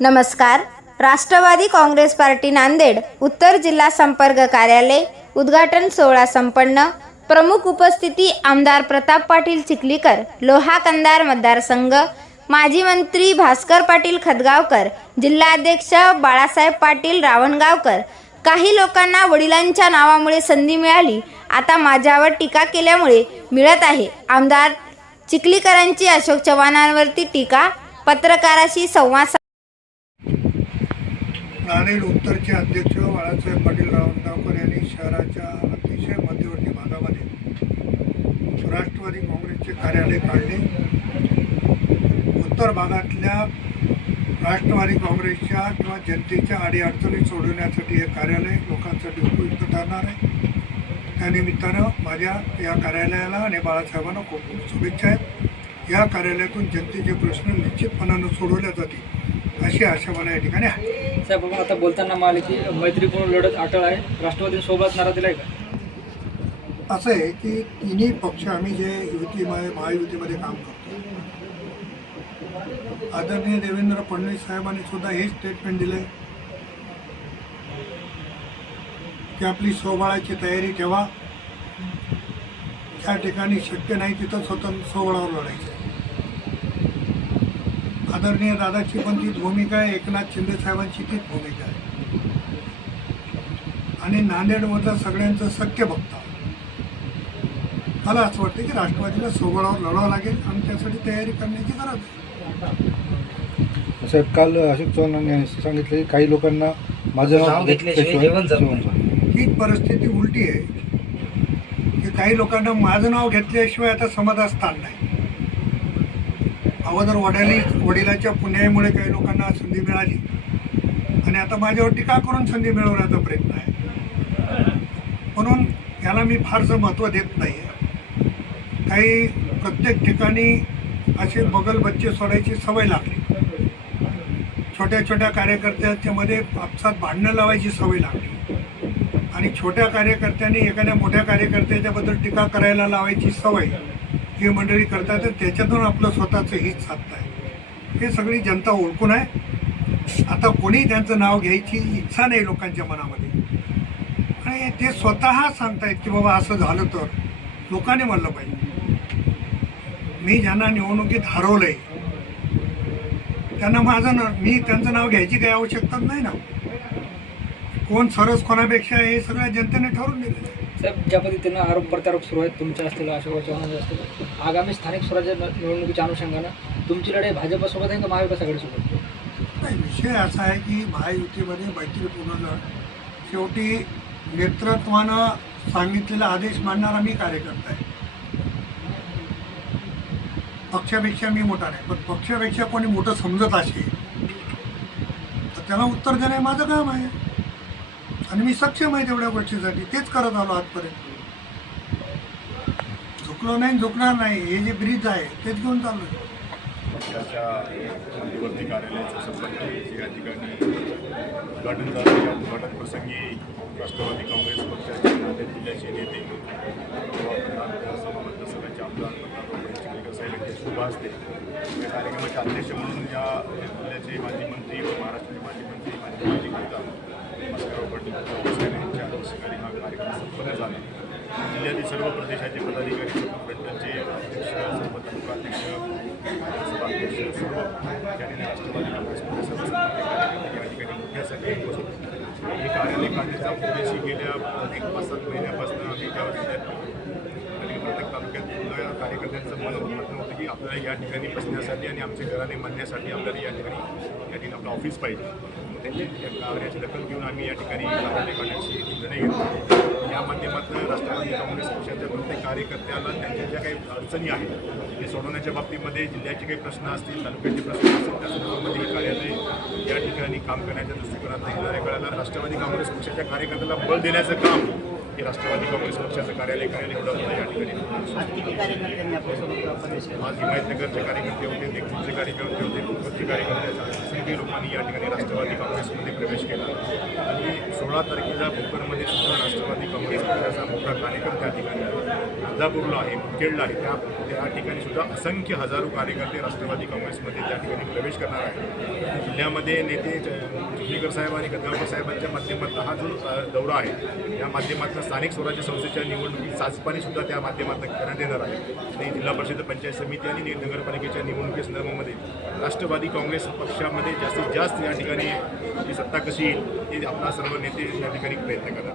नमस्कार. राष्ट्रवादी काँग्रेस पार्टी नांदेड उत्तर जिल्हा संपर्क कार्यालय उद्घाटन सोहळा संपन्न. प्रमुख उपस्थिती आमदार प्रताप पाटील चिखलीकर लोहा कंदार मतदारसंघ. माजी मंत्री भास्कर पाटील खदगावकर जिल्हाध्यक्ष बाळासाहेब पाटील रावणगावकर. काही लोकांना वडिलांच्या नावामुळे संधी मिळाली. आता माझ्यावर टीका केल्यामुळे मिळत आहे. आमदार चिखलीकरांची अशोक चव्हाणांवरती टीका. पत्रकाराशी संवाद नाणेल उत्तरचे अध्यक्ष बाळासाहेब पाटील रावणगावकर यांनी शहराच्या अतिशय मध्यवर्ती भागामध्ये राष्ट्रवादी काँग्रेसचे कार्यालय काढले. उत्तर भागातल्या राष्ट्रवादी काँग्रेसच्या किंवा जनतेच्या अडीअडचणी सोडवण्यासाठी हे कार्यालय लोकांसाठी उपयुक्त ठरणार आहे. त्यानिमित्तानं माझ्या या कार्यालयाला आणि बाळासाहेबांना खूप खूप शुभेच्छा आहेत. या कार्यालयातून जनतेचे प्रश्न निश्चितपणानं सोडवल्या जातील अशी आशा मला या ठिकाणी आहे. साहेब आपण आता बोलताना म्हणाले की मैत्रीपूर्ण लढत अटळ आहे. राष्ट्रवादीसोबत नारा दिलाय का? असं आहे की तिन्ही पक्ष आम्ही जे युतीमध्ये महायुतीमध्ये काम करतो आदरणीय देवेंद्र फडणवीस साहेबांनी सुद्धा हे स्टेटमेंट दिलं की आपली सोबाळाची तयारी ठेवा. त्या ठिकाणी शक्य नाही तिथं स्वतंत्र सोबळावर लढायचं. आदरणीय दादाची पण तीच भूमिका आहे. एकनाथ शिंदे साहेबांची तीच भूमिका आहे. आणि नांदेडमधलं सगळ्यांचं सत्य बघता मला असं वाटतं की राष्ट्रवादीला सोबळावर लढावं लागेल आणि त्यासाठी तयारी करण्याची गरज आहे. साहेब काल अशोक चव्हाण यांनी सांगितलं की काही लोकांना माझं नाव. हीच परिस्थिती उलटी आहे. की काही लोकांना माझं नाव घेतल्याशिवाय आता समाजात स्थान नाही. अगोदर वडिली वडिलाच्या पुण्यामुळे काही लोकांना संधी मिळाली. आणि आता माझ्यावर टीका करून संधी मिळवण्याचा प्रयत्न आहे? म्हणून याला मी फारसं महत्त्व देत नाही आहे काही प्रत्येक ठिकाणी असे बगल बच्चे सोडायची सवय लागली. छोट्या छोट्या कार्यकर्त्यांच्या मध्ये आपसात भांडणं लावायची सवय लागली. आणि छोट्या कार्यकर्त्यांनी एखाद्या मोठ्या कार्यकर्त्याच्याबद्दल टीका करायला लावायची सवय हे मंडळी करतात तर त्याच्यातून आपलं स्वतःचं हित साधत आहे हे सगळी जनता ओळखून आहे. आता कोणी त्यांचं नाव घ्यायची इच्छा नाही लोकांच्या मनामध्ये. आणि ते स्वतः सांगतायत की बाबा असं झालं तर लोकांनी म्हणलं पाहिजे. मी ज्यांना निवडणुकीत हरवलंय त्यांना माझं मी त्यांचं नाव घ्यायची काही आवश्यकता नाही ना. कोण सरस कोणापेक्षा हे सगळ्या जनतेने ठरवून दिलेलं आहे. साहेब ज्या पद्धतीनं आरोप प्रत्यारोप सुरू आहेत तुमच्या असतील अशोक चव्हाण असतील आगामी स्थानिक स्वराज्य निवडणुकीच्या अनुषंगानं तुमची लढाई भाजपसोबत आहे का महाविकास आघाडीसोबत? नाही विषय असा आहे की महायुतीमध्ये मैत्रीपूर्ण लढ शेवटी नेतृत्वानं सांगितलेला आदेश मानणारा मी कार्यकर्ता आहे. पक्षापेक्षा मी मोठा नाही पण पक्षापेक्षा कोणी मोठं समजत असेल तर त्याला उत्तर देणं माझं काम आहे. आणि मी सक्षम आहे तेवढ्या गोष्टीसाठी तेच करत आलो आजपर्यंत. झुकलो झुकणार नाही. हे जे ब्रिज आहे तेच घेऊन चालू आहे पक्षाच्या मध्यवर्ती कार्यालयाचं संपर्क या ठिकाणी उद्घाटन झालं या उद्घाटन प्रसंगी राष्ट्रवादी काँग्रेस पक्षाचे नांदेड जिल्ह्याचे नेते समाबद्ध सगळ्याचे आमदार चिखलीकर साहेब यांचे असते या कार्यक्रमाचे अध्यक्ष म्हणून या जिल्ह्याचे माजी मंत्री व महाराष्ट्राचे माजी मंत्री माजी माजी खासदार भास्करराव पाटील यांच्या अनुषंगाने हा कार्यक्रम संपन्न झाला. जिल्ह्यातील सर्व प्रदेशाचे पदाधिकारी सर्व गटाचे अध्यक्ष सर्व तालुकाध्यक्ष सर्व ठिकाणी राष्ट्रवादी काँग्रेस या ठिकाणी मोठ्या संख्येने उपस्थित हे कार्यालय काढण्याचा उद्देश गेल्या अनेक पाच सात महिन्यापासून आम्ही त्या जिल्ह्यात आणि प्रत्येक तालुक्यात या कार्यकर्त्यांचं मन उत्पन्न होतं की आपल्याला या ठिकाणी बसण्यासाठी आणि आमच्या घराने मानण्यासाठी आपल्याला या ठिकाणी या ठिकाणी आपलं ऑफिस पाहिजे मग त्यांच्या कार्याची दखल घेऊन आम्ही या ठिकाणी कार्यालय काढण्याची निर्णय घेतला काँग्रेस पक्षाच्या प्रत्येक कार्यकर्त्याला त्यांच्या ज्या काही अडचणी आहेत ते सोडवण्याच्या बाबतीमध्ये जिल्ह्याचे काही प्रश्न असतील तालुक्याचे प्रश्न असतील त्या संदर्भामध्ये हे कार्यालय या ठिकाणी काम करण्याच्या दृष्टिकोनात येणाऱ्या काळाला राष्ट्रवादी काँग्रेस पक्षाच्या कार्यकर्त्याला बळ देण्याचं काम हे राष्ट्रवादी काँग्रेस पक्षाचं कार्यालय करेल एवढं या ठिकाणी आज हिमायतनगरचे कार्यकर्ते होते देगलूरचे कार्यकर्ते होते कोकणचे कार्यकर्ते काही लोकांनी या ठिकाणी राष्ट्रवादी काँग्रेसमध्ये प्रवेश केला. आणि सोळा तारखेला भोकरमध्ये सुद्धा राष्ट्रवादी काँग्रेस पक्षाचा मोठा कार्यक्रम त्या ठिकाणी आहे आहे मुखेडला आहे. त्या त्या ठिकाणी सुद्धा असंख्य हजारो कार्यकर्ते राष्ट्रवादी काँग्रेसमध्ये त्या ठिकाणी प्रवेश करणार आहेत. जिल्ह्यामध्ये नेते चिखलीकर साहेब आणि गंगापूर साहेबांच्या माध्यमातून हा जो दौरा आहे या माध्यमातून स्थानिक स्वराज्य संस्थेच्या निवडणुकीत चाचपणीसुद्धा त्या माध्यमातून करण्यात येणार आहे. आणि जिल्हा परिषद पंचायत समिती आणि नगरपालिकेच्या निवडणुकीसंदर्भामध्ये राष्ट्रवादी काँग्रेस पक्षामध्ये जास्तीत जास्त या ठिकाणी सत्ता कशी येईल ते आपला सर्व नेते या ठिकाणी प्रयत्न करणार